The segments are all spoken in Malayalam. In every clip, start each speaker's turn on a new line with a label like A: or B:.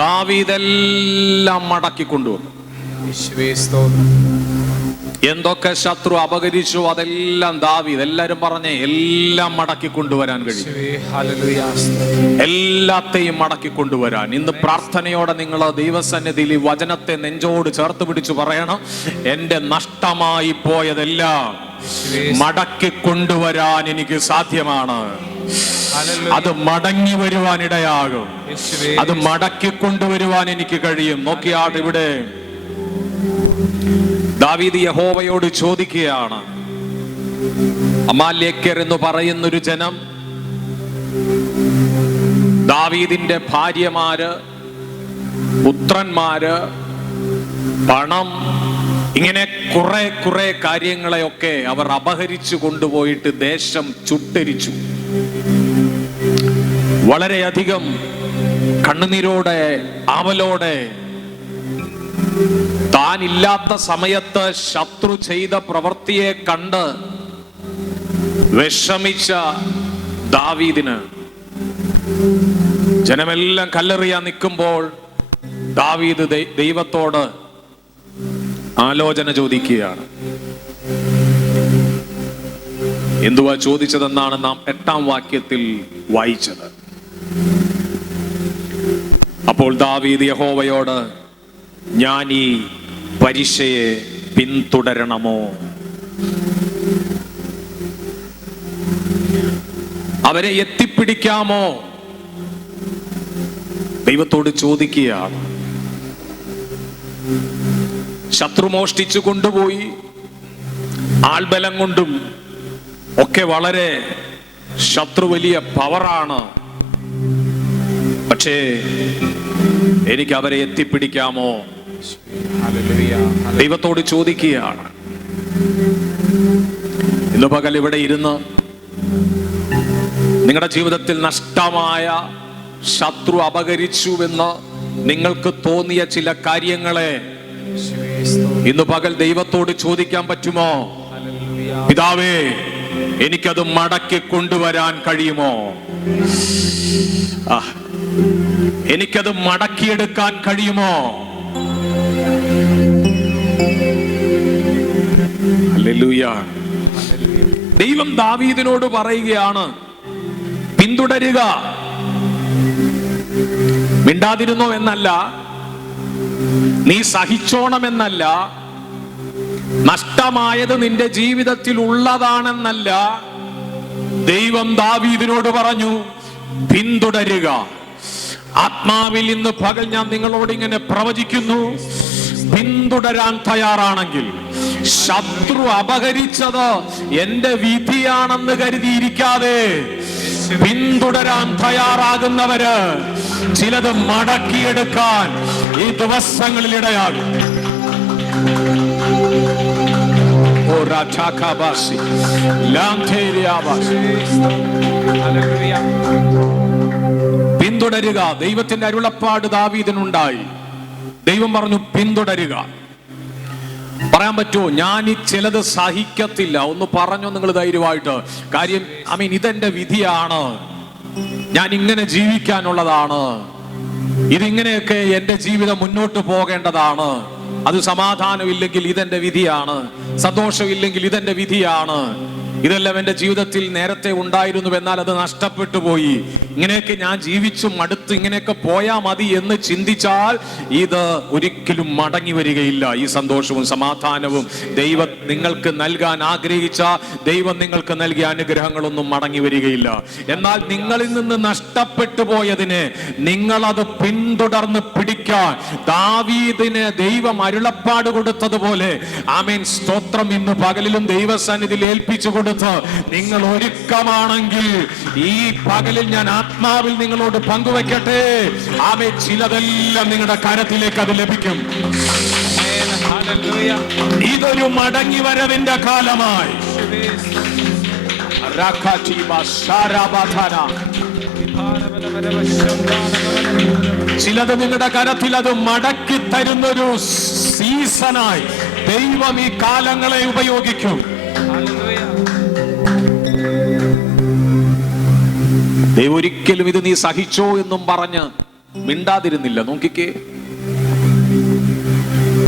A: ദാവീതെല്ലാം മടക്കി കൊണ്ടുവന്നു എന്തൊക്കെ ശത്രു അപകരിച്ചു അതെല്ലാം ദാവീദ് എല്ലാരും പറഞ്ഞേ എല്ലാം മടക്കി കൊണ്ടുവരാൻ കഴിയും എല്ലാത്തെയും മടക്കി കൊണ്ടുവരാൻ ഇന്ന് പ്രാർത്ഥനയോടെ നിങ്ങൾ ദൈവസന്നിധിയിൽ ഈ വചനത്തെ നെഞ്ചോട് ചേർത്ത് പിടിച്ചു പറയണം. എന്റെ നഷ്ടമായി പോയതെല്ലാം മടക്കി കൊണ്ടുവരാൻ എനിക്ക് സാധ്യമാണ്. അത് മടങ്ങി വരുവാൻ ഇടയാകും.
B: യേശുവേ.
A: അത് മടക്കി കൊണ്ടുവരുവാൻ എനിക്ക് കഴിയും. നോക്കിയാട്ട് ഇവിടെ ദാവീദ് യഹോവയോട് ചോദിക്കുകയാണ്. അമാലേക്കർ എന്ന് പറയുന്നൊരു ജനം ദാവീദിന്റെ ഭാര്യമാര് പുത്രന്മാര് പണം ഇങ്ങനെ കുറെ കുറെ കാര്യങ്ങളെയൊക്കെ അവർ അപഹരിച്ചു കൊണ്ടുപോയിട്ട് ദേശം ചുട്ടരിച്ചു. വളരെയധികം കണ്ണുനീരോടെ ആവലോടെ താനില്ലാത്ത സമയത്ത് ശത്രു ചെയ്ത പ്രവൃത്തിയെ കണ്ട് വിഷമിച്ച ദാവീദിന് ജനമെല്ലാം കല്ലെറിയാൻ നിൽക്കുമ്പോൾ ദാവീദ് ദൈവത്തോട് ആലോചന ചോദിക്കുകയാണ്. എന്തുവാ ചോദിച്ചതെന്നാണ് നാം എട്ടാം വാക്യത്തിൽ വായിച്ചത്. അപ്പോൾ ദാവീദ് യഹോവയോട് ഞാൻ ഈ പരിശയെ പിന്തുടരണമോ? അവരെ എത്തിപ്പിടിക്കാമോ? ദൈവത്തോട് ചോദിക്കുകയാണ്. ശത്രു മോഷ്ടിച്ചു കൊണ്ടുപോയി ആൾബലം കൊണ്ടും ഒക്കെ വളരെ ശത്രു വലിയ പവറാണ്. പക്ഷേ എനിക്ക് അവരെ എത്തിപ്പിടിക്കാമോ? ദൈവത്തോട് ചോദിക്കുകയാണ്. ഇന്ന് പകൽ ഇവിടെ ഇരുന്ന് നിങ്ങളുടെ ജീവിതത്തിൽ നഷ്ടമായ ശത്രു അപകരിച്ചുവെന്ന് നിങ്ങൾക്ക് തോന്നിയ ചില കാര്യങ്ങളെ ഇന്ന് പകൽ ദൈവത്തോട് ചോദിക്കാൻ പറ്റുമോ? പിതാവേ എനിക്കത് മടക്കി കൊണ്ടുവരാൻ കഴിയുമോ? എനിക്കത് മടക്കിയെടുക്കാൻ കഴിയുമോ. ദൈവം ദാവീദിനോട് പറയുകയാണ് പിന്തുടരുക. മിണ്ടാതിരുന്നോ എന്നല്ല നീ സഹിച്ചോണമെന്നല്ല നഷ്ടമായത് നിന്റെ ജീവിതത്തിൽ ഉള്ളതാണെന്നല്ല ദൈവം ദാവീദിനോട് പറഞ്ഞു പിന്തുടരുക. ആത്മാവിൽ ഇന്ന് പകൽ ഞാൻ നിങ്ങളോട് ഇങ്ങനെ പ്രവചിക്കുന്നു. പിന്തുടരാൻ തയ്യാറാണെങ്കിൽ ശത്രു അപഹരിച്ചത് എന്റെ വിധിയാണെന്ന് കരുതിയിരിക്കാതെ പിന്തുടരാൻ തയ്യാറാകുന്നവര് ചിലത് മടക്കിയെടുക്കാൻ ഈ ദിവസങ്ങളിൽ ഇടയാകും. ലാംഥേരിയാബാസി
B: ഹല്ലേലൂയ
A: പിന്തുടരുക. ദൈവത്തിന്റെ അരുളപ്പാട് ദാവീദിനുണ്ടായി. ദൈവം പറഞ്ഞു പിന്തുടരുക. പറയാൻ പറ്റുമോ ഞാൻ ഈ ചിലത് സഹിക്കത്തില്ല. ഒന്ന് പറഞ്ഞു നിങ്ങൾ ധൈര്യമായിട്ട്. കാര്യം ഐ മീൻ ഇതെന്റെ വിധിയാണ്. ഞാൻ ഇങ്ങനെ ജീവിക്കാനുള്ളതാണ്. ഇതിങ്ങനെയൊക്കെ എന്റെ ജീവിതം മുന്നോട്ട് പോകേണ്ടതാണ്. അത് സമാധാനമില്ലെങ്കിൽ ഇതെന്റെ വിധിയാണ് സന്തോഷമില്ലെങ്കിൽ ഇതെന്റെ വിധിയാണ്. ഇതെല്ലാം എന്റെ ജീവിതത്തിൽ നേരത്തെ ഉണ്ടായിരുന്നു എന്നാൽ അത് നഷ്ടപ്പെട്ടു പോയി. ഇങ്ങനെയൊക്കെ ഞാൻ ജീവിച്ചു മടുത്ത് ഇങ്ങനെയൊക്കെ പോയാ മതി എന്ന് ചിന്തിച്ചാൽ ഇത് ഒരിക്കലും മടങ്ങി വരികയില്ല. ഈ സന്തോഷവും സമാധാനവും ദൈവം നിങ്ങൾക്ക് നൽകാൻ ആഗ്രഹിച്ച ദൈവം നിങ്ങൾക്ക് നൽകിയ അനുഗ്രഹങ്ങളൊന്നും മടങ്ങി വരികയില്ല. എന്നാൽ നിങ്ങളിൽ നിന്ന് നഷ്ടപ്പെട്ടു പോയതിനെ നിങ്ങളത് പിന്തുടർന്ന് പിടിക്കാൻ ദാവീദിന് ദൈവം അരുളപ്പാട് കൊടുത്തതുപോലെ ആമേൻ സ്തോത്രം ഇന്ന് പകലിലും ദൈവസന്നിധിയിൽ ഏൽപ്പിച്ചു കൊടുത്ത് നിങ്ങൾ ഒരുക്കമാണെങ്കിൽ ഈ പകലിൽ ഞാൻ ആത്മാവിൽ നിങ്ങളോട് പങ്കുവെക്കട്ടെ ആമേ ചിലതെല്ലാം നിങ്ങളുടെ കരത്തിലേക്ക് അത് ലഭിക്കും. ഇതൊരു മടങ്ങി വരവിന്റെ കാലമായി. രാഖാചീമ ശാരാബാധാന. ചിലത് നിങ്ങളുടെ കരത്തിൽ അത് മടക്കി തരുന്നൊരു സീസണായി. ദൈവം ഈ കാലങ്ങളെ ഉപയോഗിക്കും. ദൈവം ഒരിക്കലും ഇത് നീ സഹിച്ചോ എന്നും പറഞ്ഞ് മിണ്ടാതിരുന്നില്ല. നോക്കിക്കേ.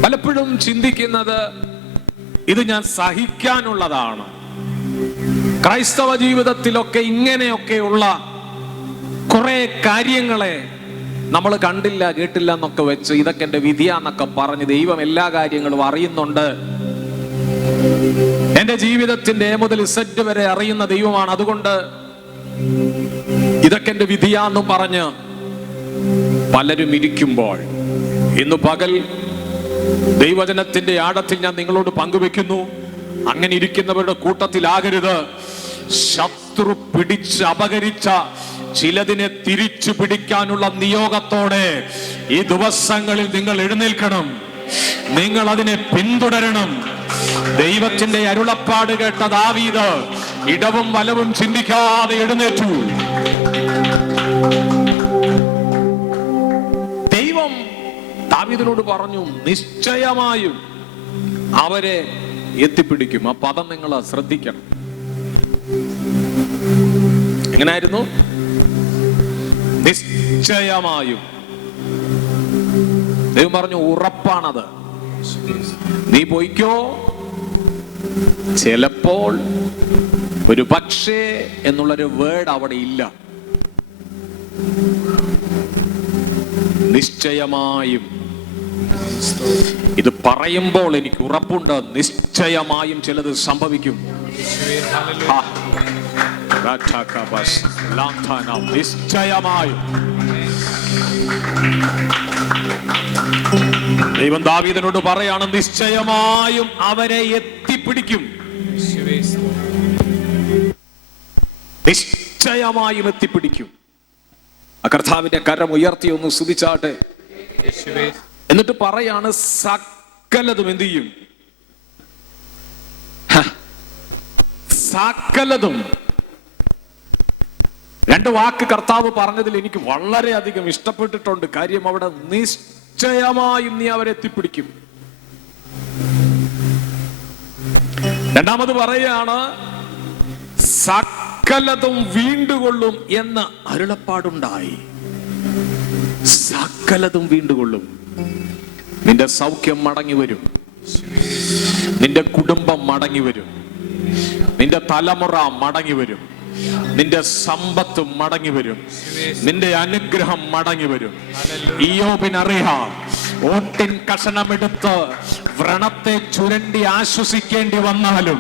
A: പലപ്പോഴും ചിന്തിക്കുന്നത് ഇത് ഞാൻ സഹിക്കാനുള്ളതാണ്. ക്രൈസ്തവ ജീവിതത്തിലൊക്കെ ഇങ്ങനെയൊക്കെയുള്ള കുറെ കാര്യങ്ങളെ നമ്മൾ കണ്ടില്ല കേട്ടില്ല എന്നൊക്കെ വെച്ച് ഇതൊക്കെ എന്റെ വിധിയാന്നൊക്കെ പറഞ്ഞ് ദൈവം എല്ലാ കാര്യങ്ങളും അറിയുന്നുണ്ട്. എന്റെ ജീവിതത്തിന്റെ എ മുതൽ ഇസറ്റ് വരെ അറിയുന്ന ദൈവമാണ്. അതുകൊണ്ട് ഇതൊക്കെ എന്റെ വിധിയാന്നും പറഞ്ഞ് പലരും ഇരിക്കുമ്പോൾ ഇന്ന് പകൽ ദൈവജനത്തിന്റെ ആഴത്തിൽ ഞാൻ നിങ്ങളോട് പങ്കുവെക്കുന്നു. അങ്ങനെ ഇരിക്കുന്നവരുടെ കൂട്ടത്തിലാകരുത്. ശത്രു പിടിച്ച് അപകരിച്ച ചിലതിനെ തിരിച്ചു പിടിക്കാനുള്ള നിയോഗത്തോടെ ഈ ദിവസങ്ങളിൽ നിങ്ങൾ എഴുന്നേൽക്കണം. നിങ്ങൾ അതിനെ പിന്തുടരണം. ദൈവത്തിന്റെ അരുളപ്പാട് കേട്ട ദാവീദ് ഇടവും വലവും ചിന്തിക്കാതെ എഴുന്നേറ്റു. ദൈവം ദാവീദിനോട് പറഞ്ഞു നിശ്ചയമായും അവരെ എത്തിപ്പിടിക്കും. ആ പദം നിങ്ങൾ ശ്രദ്ധിക്കണം. എങ്ങനായിരുന്നു? നിശ്ചയമായും. ദൈവം പറഞ്ഞു ഉറപ്പാണത്. നീ പോയിക്കോ? ചിലപ്പോൾ ഒരു പക്ഷേ എന്നുള്ളൊരു വേർഡ് അവിടെ ഇല്ല. നിശ്ചയമായും. ഇത് പറയുമ്പോൾ എനിക്ക് ഉറപ്പുണ്ട്. നിശ്ചയമായും ചിലത് സംഭവിക്കും. നിശ്ചയമായും ദൈവം ദാവീദിനോട് പറയാണ് നിശ്ചയമായും അവരെ എത്തിപ്പിടിക്കും. നിശ്ചയമായും എത്തിപ്പിടിക്കും ആ കർത്താവിന്റെ കരം ഉയർത്തി ഒന്ന് സ്തുതിച്ചാട്ടെ എന്നിട്ട് പറയാണ് സകലതും എന്തു ചെയ്യും. സകലതും രണ്ട് വാക്ക് കർത്താവ് പറഞ്ഞതിൽ എനിക്ക് വളരെയധികം ഇഷ്ടപ്പെട്ടിട്ടുണ്ട്. കാര്യം അവിടെ നിശ്ചയമായും നീ അവരെ എത്തിപ്പിടിക്കും. രണ്ടാമത് പറയാണ് സകലതും വീണ്ടുകൊള്ളും എന്ന അരുളപ്പാടുണ്ടായി. സകലതും വീണ്ടുകൊള്ളും. നിന്റെ സൗഖ്യം മടങ്ങി വരും. നിന്റെ കുടുംബം മടങ്ങി വരും. നിന്റെ തലമുറ മടങ്ങി വരും. നിന്റെ സമ്പത്ത് മടങ്ങി വരും. നിന്റെ അനുഗ്രഹം മടങ്ങി വരും. ഇയോബിനറിയാം ഓട്ടിൻ കഷണമെടുത്ത് വ്രണത്തെ ചുരണ്ടി ആശ്വസിക്കേണ്ടി വന്നാലും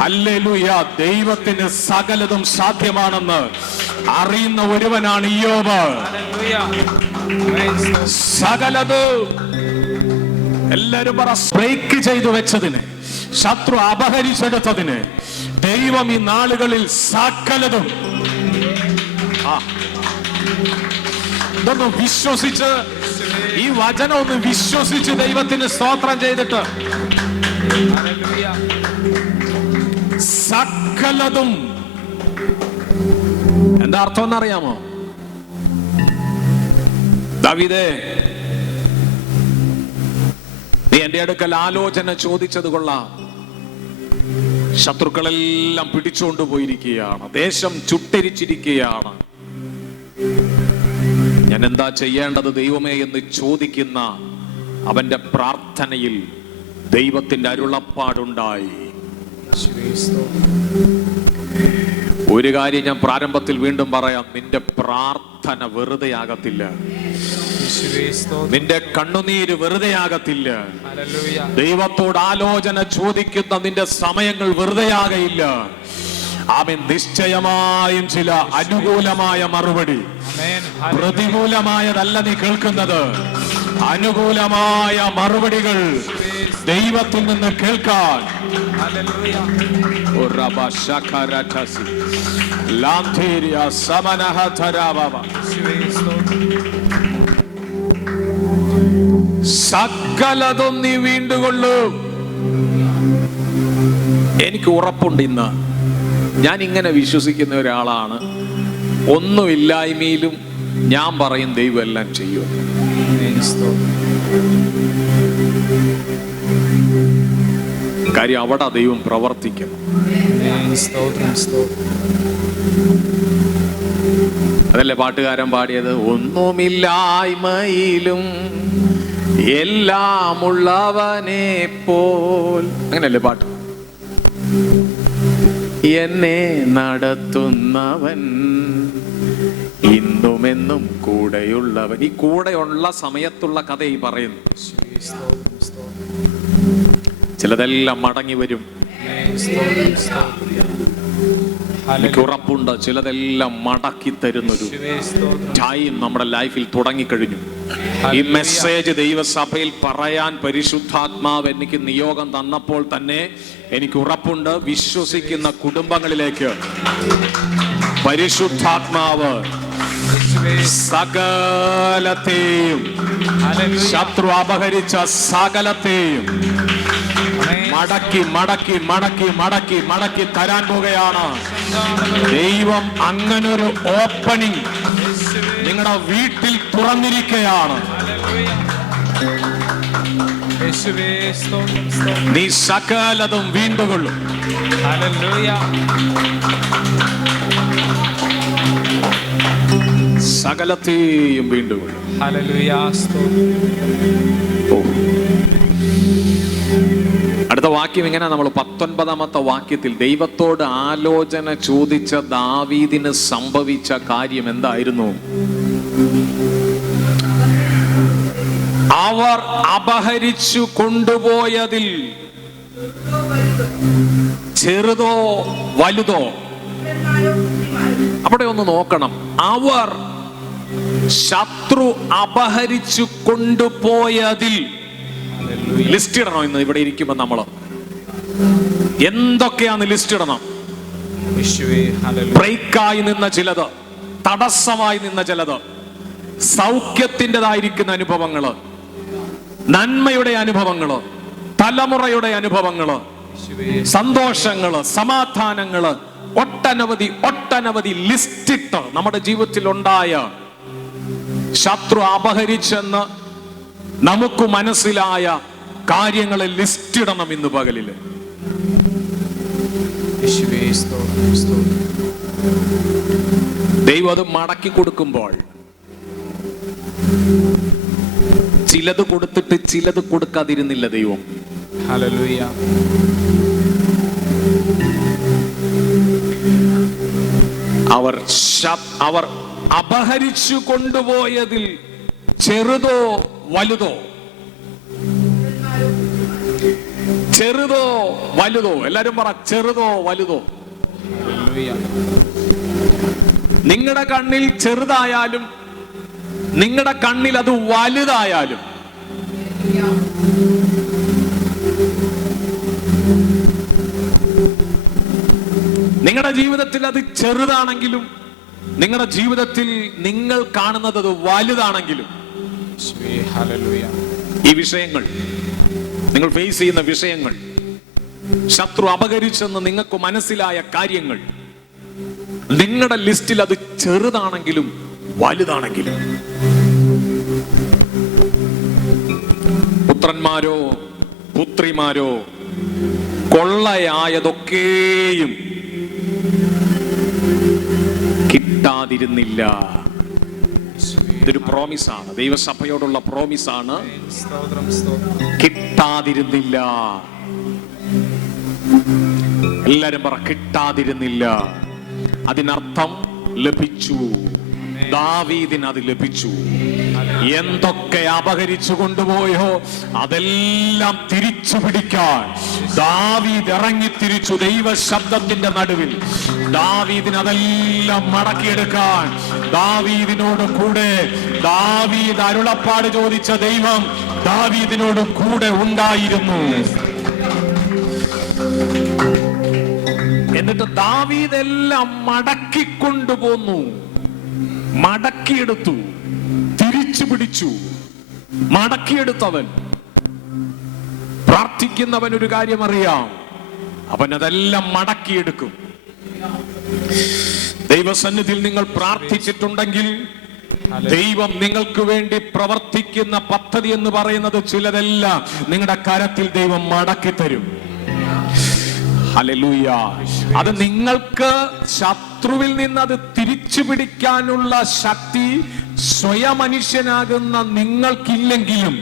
A: ഹല്ലേലൂയ ദൈവത്തിന് സകലതും സാധ്യമാണെന്ന് അറിയുന്ന ഒരുവനാണ് ഇയോബ്. സകലത് എല്ലാരും പറ ബ്രേക്ക് ചെയ്തു വെച്ചതിന് ശത്രു അപഹരിച്ചെടുത്തതിന് ദൈവം ഈ നാളുകളിൽ സകലതും. ഇതൊന്ന് വിശ്വസിച്ച് ഈ വചനം ഒന്ന് വിശ്വസിച്ച് ദൈവത്തിന് സ്തോത്രം ചെയ്തിട്ട്. സകലതും എന്താ അർത്ഥം എന്നറിയാമോ? ദാവീദേ നീ എന്റെ അടുക്കൽ ആലോചന ചോദിച്ചത് കൊള്ളാം. ശത്രുക്കളെല്ലാം പിടിച്ചുകൊണ്ട് പോയിരിക്കുകയാണ് ദേശം ചുട്ടരിച്ചിരിക്കുകയാണ് ഞാൻ എന്താ ചെയ്യേണ്ടത് ദൈവമേ എന്ന് ചോദിക്കുന്ന അവന്റെ പ്രാർത്ഥനയിൽ ദൈവത്തിന്റെ അരുളപ്പാടുണ്ടായി. ഒരു കാര്യം ഞാൻ പ്രാരംഭത്തിൽ വീണ്ടും പറയാം നിന്റെ പ്രാർത്ഥന വെറുതെയാകത്തില്ല
B: യേശുവേ സ്തോത്രം.
A: നിന്റെ കണ്ണുനീര് വെറുതെയാകത്തില്ല. ദൈവത്തോട് ആലോചന ചോദിക്കുന്ന നിന്റെ സമയങ്ങൾ വെറുതെയാകയില്ല. ആമേൻ. നിശ്ചയമായും ചില അനുകൂലമായ മറുപടി. പ്രതികൂലമായതല്ല നീ കേൾക്കുന്നത്. അനുകൂലമായ മറുപടികൾ ദൈവത്തിൽ നിന്ന് കേൾക്കാൻ.
B: ഹല്ലേലൂയ.
A: ഉറബശഖരഠസി. സകലതും നീ വീണ്ടുകൊള്ളും. എനിക്ക് ഉറപ്പുണ്ട് ഇന്ന്. ഞാൻ ഇങ്ങനെ വിശ്വസിക്കുന്ന ഒരാളാണ്. ഒന്നുമില്ലായ്മയിലും ഞാൻ പറയും ദൈവം എല്ലാം ചെയ്യും. കാര്യം അവിടെ ദൈവം പ്രവർത്തിക്കണം അതല്ലേ പാട്ടുകാരൻ പാടിയത് ഒന്നുമില്ലായ്മയിലും എല്ലാമുള്ളവനെ പോൽ അങ്ങനല്ലേ പാട്ട് എന്നെ നടത്തുന്നവൻ ഇന്നുമെന്നും കൂടെയുള്ളവൻ ഈ കൂടെയുള്ള സമയത്തുള്ള കഥ ഈ പറയുന്നു. ചിലതെല്ലാം മടങ്ങി വരും. എനിക്ക്. ഉറപ്പുണ്ട് ചിലതെല്ലാം മടക്കി തരുന്നൊരു ടൈം നമ്മുടെ ലൈഫിൽ തുടങ്ങിക്കഴിഞ്ഞു ഈ. മെസ്സേജ് ദൈവസഭയിൽ പറയാൻ പരിശുദ്ധാത്മാവ് എനിക്ക് നിയോഗം തന്നപ്പോൾ തന്നെ എനിക്ക് ഉറപ്പുണ്ട് വിശ്വസിക്കുന്ന കുടുംബങ്ങളിലേക്ക് പരിശുദ്ധാത്മാവ് സകലത്തെയും. ശത്രു അപഹരിച്ച സകലത്തെയും. മടക്കി മടക്കി മടക്കി മടക്കി മടക്കി തരാൻ പോകുകയാണ് ദൈവം അങ്ങനൊരു ഓപ്പണിംഗ് നിങ്ങളുടെ വീട്ടിൽ തുറന്നിരിക്കുകയാണ്. നീ സകലതും വീണ്ടുകൊള്ളും. സകലത്തെയും വീണ്ടുകൊള്ളും. അടുത്ത വാക്യം ഇങ്ങനെ നമ്മൾ പത്തൊൻപതാമത്തെ വാക്യത്തിൽ ദൈവത്തോട് ആലോചന ചോദിച്ച ദാവീദിന് സംഭവിച്ച കാര്യം എന്തായിരുന്നു അവർ അപഹരിച്ചു കൊണ്ടുപോയതിൽ ചെറുതോ വലുതോ അവിടെ ഒന്ന് നോക്കണം അവർ ശത്രു അപഹരിച്ചു കൊണ്ടുപോയതിൽ. ലിസ്റ്റ് ഇടണം ഇന്ന് ഇവിടെ ഇരിക്കുമ്പോ നമ്മൾ എന്തൊക്കെയാണ് ലിസ്റ്റ് ഇടണം. ബ്രേക്കായി നിന്ന ചിലത് തടസ്സമായി നിന്ന ചിലത് സൗഖ്യത്തിന്റെതായിരിക്കുന്ന അനുഭവങ്ങൾ നന്മയുടെ അനുഭവങ്ങൾ തലമുറയുടെ അനുഭവങ്ങൾ
B: സന്തോഷങ്ങൾ
A: സന്തോഷങ്ങൾ സമാധാനങ്ങൾ ഒട്ടനവധി ഒട്ടനവധി ലിസ്റ്റിട്ട് നമ്മുടെ ജീവിതത്തിൽ ഉണ്ടായ ശത്രു അപഹരിച്ചെന്ന് നമുക്ക് മനസ്സിലായ കാര്യങ്ങളെ ലിസ്റ്റ്
B: ഇടണം ഇന്ന് പകലിൽ.
A: ദൈവം അത് മടക്കി കൊടുക്കുമ്പോൾ ചിലത് കൊടുത്തിട്ട് ചിലത് കൊടുക്കാതിരുന്നില്ല ദൈവം. അവർ അവർ അപഹരിച്ചു കൊണ്ടുപോയതിൽ ചെറുതോ വലുതോ ചെറുതോ വലുതോ എല്ലാരും പറ ചെറുതോ വലുതോ. നിങ്ങളുടെ കണ്ണിൽ ചെറുതായാലും നിങ്ങളുടെ കണ്ണിൽ അത് വലുതായാലും നിങ്ങളുടെ ജീവിതത്തിൽ അത് ചെറുതാണെങ്കിലും നിങ്ങളുടെ ജീവിതത്തിൽ നിങ്ങൾ കാണുന്നത് അത് വലുതാണെങ്കിലും. ഈ വിഷയങ്ങൾ നിങ്ങൾ ഫേസ് ചെയ്യുന്ന വിഷയങ്ങൾ ശത്രു അപകരിച്ചെന്ന് നിങ്ങൾക്ക് മനസ്സിലായ കാര്യങ്ങൾ നിങ്ങളുടെ ലിസ്റ്റിൽ അത് ചെറുതാണെങ്കിലും വലുതാണെങ്കിലും. പുത്രന്മാരോ പുത്രിമാരോ കൊള്ളയായതൊക്കെയും കിട്ടാതിരുന്നില്ല. ഇതൊരു പ്രോമിസാണ് ദൈവസഭയോടുള്ള പ്രോമിസാണ്. കിട്ടാതിരുന്നില്ല. എല്ലാരും പറ കിട്ടാതിരുന്നില്ല. അതിനർത്ഥം ലഭിച്ചു. ദാവീദിന് അത് ലഭിച്ചു. എന്തൊക്കെ അപഹരിച്ചു കൊണ്ടുപോയോ അതെല്ലാം തിരിച്ചു പിടിക്കാൻ. ദാവീദ് ഇറങ്ങി തിരിച്ചു ദൈവ ശബ്ദത്തിന്റെ നടുവിൽ. ദാവീദിന് അതെല്ലാം മടക്കിയെടുക്കാൻ. ദാവീദിനോട് കൂടെ ദാവീദ് അരുളപ്പാട് ചോദിച്ച ദൈവം ദാവീദിനോട് കൂടെ ഉണ്ടായിരുന്നു. എന്നിട്ട് ദാവീദ് എല്ലാം മടക്കിക്കൊണ്ടുപോന്നു. മടക്കിയെടുത്തു. തിരിച്ചു പിടിച്ചു. മടക്കിയെടുത്തവൻ. പ്രാർത്ഥിക്കുന്നവൻ ഒരു കാര്യം അറിയാം. അവൻ അതെല്ലാം മടക്കിയെടുക്കും. ദൈവസന്നിധിയിൽ നിങ്ങൾ പ്രാർത്ഥിച്ചിട്ടുണ്ടെങ്കിൽ ദൈവം നിങ്ങൾക്ക് വേണ്ടി പ്രവർത്തിക്കുന്ന പദ്ധതി എന്ന് പറയുന്നത് ചിലതെല്ലാം നിങ്ങളുടെ കരത്തിൽ ദൈവം മടക്കി തരും ഹല്ലേലൂയ. അത് നിങ്ങൾക്ക് ശത്രു ശത്രുവിൽ നിന്ന് അത് തിരിച്ചു പിടിക്കാനുള്ള ശക്തി സ്വയമനുഷ്യനാകുന്ന നിങ്ങൾക്കില്ലെങ്കിലും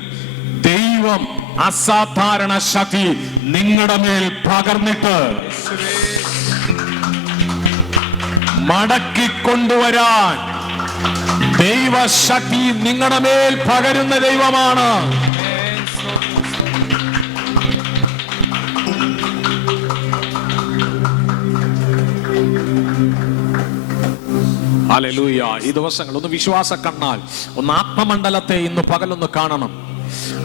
A: ദൈവം അസാധാരണ ശക്തി നിങ്ങളുടെ മേൽ പകർന്നിട്ട് മടക്കി മടക്കിക്കൊണ്ടുവരാൻ ദൈവശക്തി നിങ്ങളുടെ മേൽ പകരുന്ന ദൈവമാണ്. ഹല്ലേലൂയ. ഈ ദിവസങ്ങൾ ഒന്ന് വിശ്വാസ കണ്ണാൽ. ഒന്ന് ആത്മമണ്ഡലത്തെ ഇന്ന് പകലൊന്ന് കാണണം.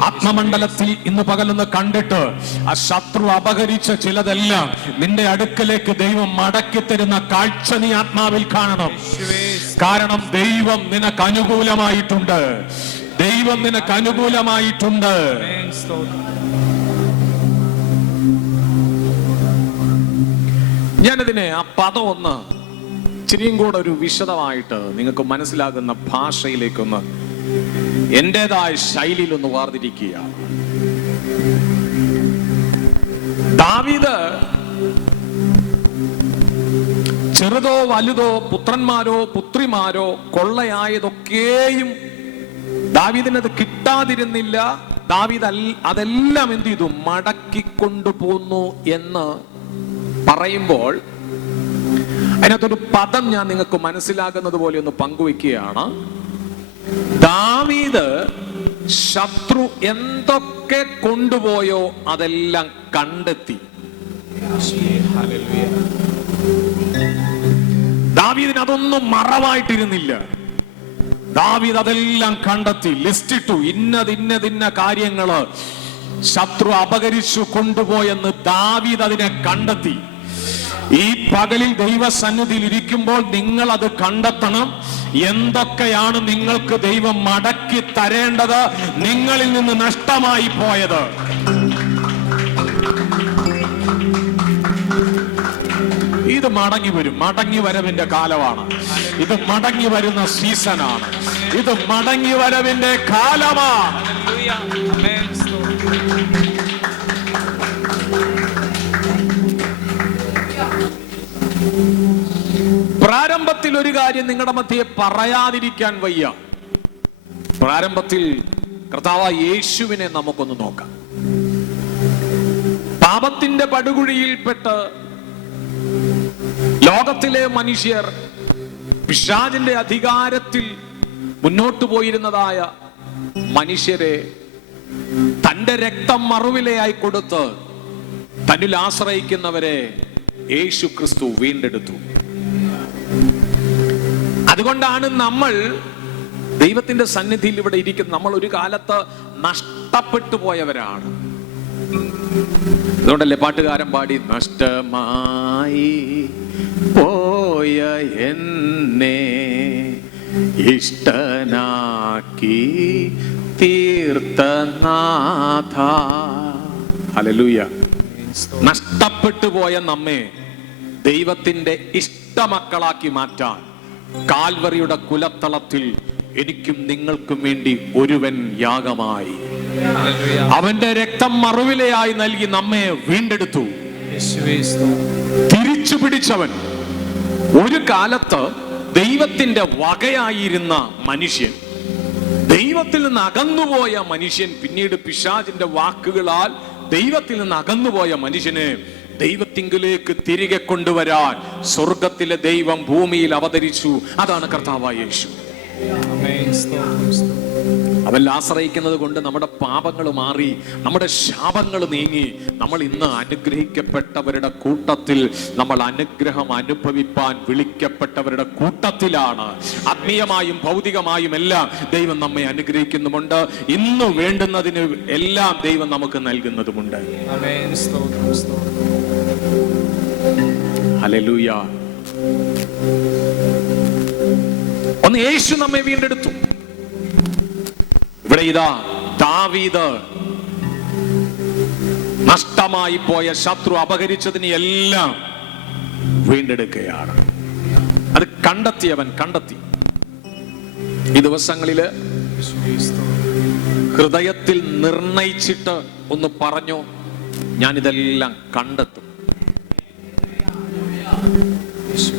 A: ആത്മമണ്ഡലത്തിൽ ഇന്ന് പകലൊന്ന് കണ്ടിട്ട് ആ ശത്രു അപഹരിച്ച ചിലതെല്ലാം നിന്റെ അടുക്കലേക്ക് ദൈവം മടക്കി തരുന്ന കാഴ്ച നീ ആത്മാവിൽ കാണണം. കാരണം ദൈവം നിനക്ക് അനുകൂലമായിട്ടുണ്ട്. ദൈവം നിനക്ക് അനുകൂലമായിട്ടുണ്ട്. ഞാനതിനെ ആ പദം ഒന്ന് ഇച്ചിരിയും കൂടെ ഒരു വിശദമായിട്ട് നിങ്ങൾക്ക് മനസ്സിലാകുന്ന ഭാഷയിലേക്കൊന്ന് എന്റേതായ ശൈലിയിൽ ഒന്ന് വാർതിരിക്കുക ദാവീദ് ചെറുതോ വലുതോ പുത്രന്മാരോ പുത്രിമാരോ കൊള്ളയായതൊക്കെയും ദാവീദിനത് കിട്ടാതിരുന്നില്ല. ദാവീദ് അതെല്ലാം എന്ത് ചെയ്തു? മടക്കിക്കൊണ്ടുപോന്നു എന്ന് പറയുമ്പോൾ അതിനകത്തൊരു പദം ഞാൻ നിങ്ങൾക്ക് മനസ്സിലാകുന്നത് പോലെ ഒന്ന് പങ്കുവെക്കുകയാണ് ദാവീദ് ശത്രു എന്തൊക്കെ കൊണ്ടുപോയോ അതെല്ലാം കണ്ടെത്തി. ദാവീദിന് അതൊന്നും മറവായിട്ടിരുന്നില്ല. ദാവീദ് അതെല്ലാം കണ്ടെത്തി ലിസ്റ്റ് ഇട്ടു ഇന്നത് ഇന്നതിന്ന കാര്യങ്ങൾ ശത്രു അപകരിച്ചു കൊണ്ടുപോയെന്ന് ദാവീദ് അതിനെ കണ്ടെത്തി. ഈ പകലിൽ ദൈവസന്നിധിയിൽ ഇരിക്കുമ്പോൾ നിങ്ങൾ അത് കണ്ടെത്തണം. എന്തൊക്കെയാണ് നിങ്ങൾക്ക് ദൈവം മടക്കി തരേണ്ടത്? നിങ്ങളിൽ നിന്ന് നഷ്ടമായി പോയത്. ഇത് മടങ്ങി വരും. മടങ്ങി വരവിന്റെ കാലമാണ്. ഇത് മടങ്ങി വരുന്ന സീസണാണ്. ഇത് മടങ്ങി വരവിന്റെ കാലമാണ്. പ്രാരംഭത്തിൽ ഒരു കാര്യം നിങ്ങളുടെ മധ്യയെ പറയാതിരിക്കാൻ വയ്യ. പ്രാരംഭത്തിൽ കർത്താവ് യേശുവിനെ നമുക്കൊന്ന് നോക്കാം. പാപത്തിന്റെ പടുകുഴിയിൽപ്പെട്ട് ലോകത്തിലെ മനുഷ്യർ പിശാജിന്റെ അധികാരത്തിൽ മുന്നോട്ടു പോയിരുന്നതായ മനുഷ്യരെ തന്റെ രക്തം മറുവിലയായി കൊടുത്ത് തന്നിൽ ആശ്രയിക്കുന്നവരെ യേശു ക്രിസ്തു വീണ്ടെടുത്തു അതുകൊണ്ടാണ് നമ്മൾ ദൈവത്തിന്റെ സന്നിധിയിൽ ഇവിടെ ഇരിക്കുന്നത് നമ്മൾ ഒരു കാലത്ത് നഷ്ടപ്പെട്ടു പോയവരാണ് അതുകൊണ്ടല്ലേ പാട്ടുകാരൻ പാടി നഷ്ടമായി പോയ എന്നെ ഇഷ്ടനാക്കി
B: തീർത്ഥനാഥ. സ്തോത്രം.
A: നഷ്ടപ്പെട്ടു പോയ നമ്മെ ദൈവത്തിന്റെ ഇഷ്ടമക്കളാക്കി മാറ്റാൻ കാൽവറിയുടെ കുലത്തളത്തിൽ എനിക്കും നിങ്ങൾക്കും വേണ്ടി ഒരുവൻ യാഗമായി. അവന്റെ രക്തം മറുവിലയായി നൽകി നമ്മെ വീണ്ടെടുത്തു. തിരിച്ചു പിടിച്ചവൻ ഒരു കാലത്ത് ദൈവത്തിന്റെ വകയായിരുന്ന മനുഷ്യൻ. ദൈവത്തിൽ നിന്ന് അകന്നുപോയ മനുഷ്യൻ. പിന്നീട് പിശാചിന്റെ വാക്കുകളാൽ ദൈവത്തിൽ നിന്ന് അകന്നുപോയ മനുഷ്യന് ദൈവത്തിങ്കിലേക്ക് തിരികെ കൊണ്ടുവരാൻ സ്വർഗത്തിലെ ദൈവം ഭൂമിയിൽ അവതരിച്ചു. അതാണ് കർത്താവായ യേശു.
B: സ്തോത്രം.
A: ആശ്രയിക്കുന്നത് കൊണ്ട് നമ്മുടെ പാപങ്ങൾ മാറി നമ്മുടെ ശാപങ്ങൾ നീങ്ങി. നമ്മൾ ഇന്ന് അനുഗ്രഹിക്കപ്പെട്ടവരുടെ കൂട്ടത്തിൽ നമ്മൾ അനുഗ്രഹം അനുഭവിപ്പാൻ വിളിക്കപ്പെട്ടവരുടെ കൂട്ടത്തിലാണ്. ആത്മീയമായും ഭൗതികമായും എല്ലാം ദൈവം നമ്മെ അനുഗ്രഹിക്കുന്നുമുണ്ട്. ഇന്ന് വേണ്ടുന്നതിന് എല്ലാം ദൈവം നമുക്ക് നൽകുന്നതുമുണ്ട്. ഒന്ന് യേശു നമ്മെ വീണ്ടെടുത്തു. ഇവിടെ ഇതാ ദാവീദ്. നഷ്ടമായി പോയ ശത്രു അപഹരിച്ചതിനെ എല്ലാം വീണ്ടെടുക്കുകയാണ്. അത് കണ്ടെത്തിയവൻ കണ്ടെത്തി. ഈ
B: ദിവസങ്ങളിൽ
A: ഹൃദയത്തിൽ നിർണയിച്ചിട്ട് ഒന്ന് പറഞ്ഞു ഞാൻ ഇതെല്ലാം കണ്ടെത്തും.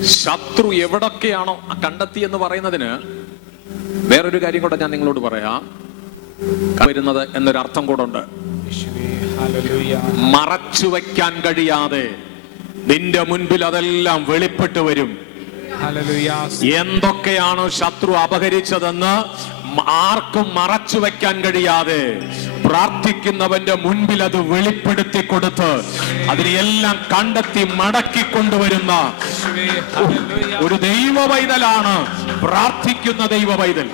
A: ശത്രു എവിടൊക്കെയാണോ കണ്ടെത്തി എന്ന് പറയുന്നതിന് വേറൊരു കാര്യം കൂടെ ഞാൻ നിങ്ങളോട് പറയാം. വരുന്നത് എന്നൊരു അർത്ഥം കൂടെ ഉണ്ട് മറച്ചു വയ്ക്കാൻ കഴിയാതെ നിന്റെ മുൻപിൽ അതെല്ലാം വെളിപ്പെട്ട് വരും. എന്തൊക്കെയാണ് ശത്രു അപഹരിച്ചതെന്ന് ആർക്കും മറച്ചു വെക്കാൻ കഴിയാതെ പ്രാർത്ഥിക്കുന്നവന്റെ മുൻപിൽ അത് വെളിപ്പെടുത്തി കൊടുത്ത് അതിനെല്ലാം കണ്ടെത്തി മടക്കി കൊണ്ടുവരുന്ന ഒരു ദൈവ പൈതലാണ് പ്രാർത്ഥിക്കുന്ന ദൈവ പൈതൽ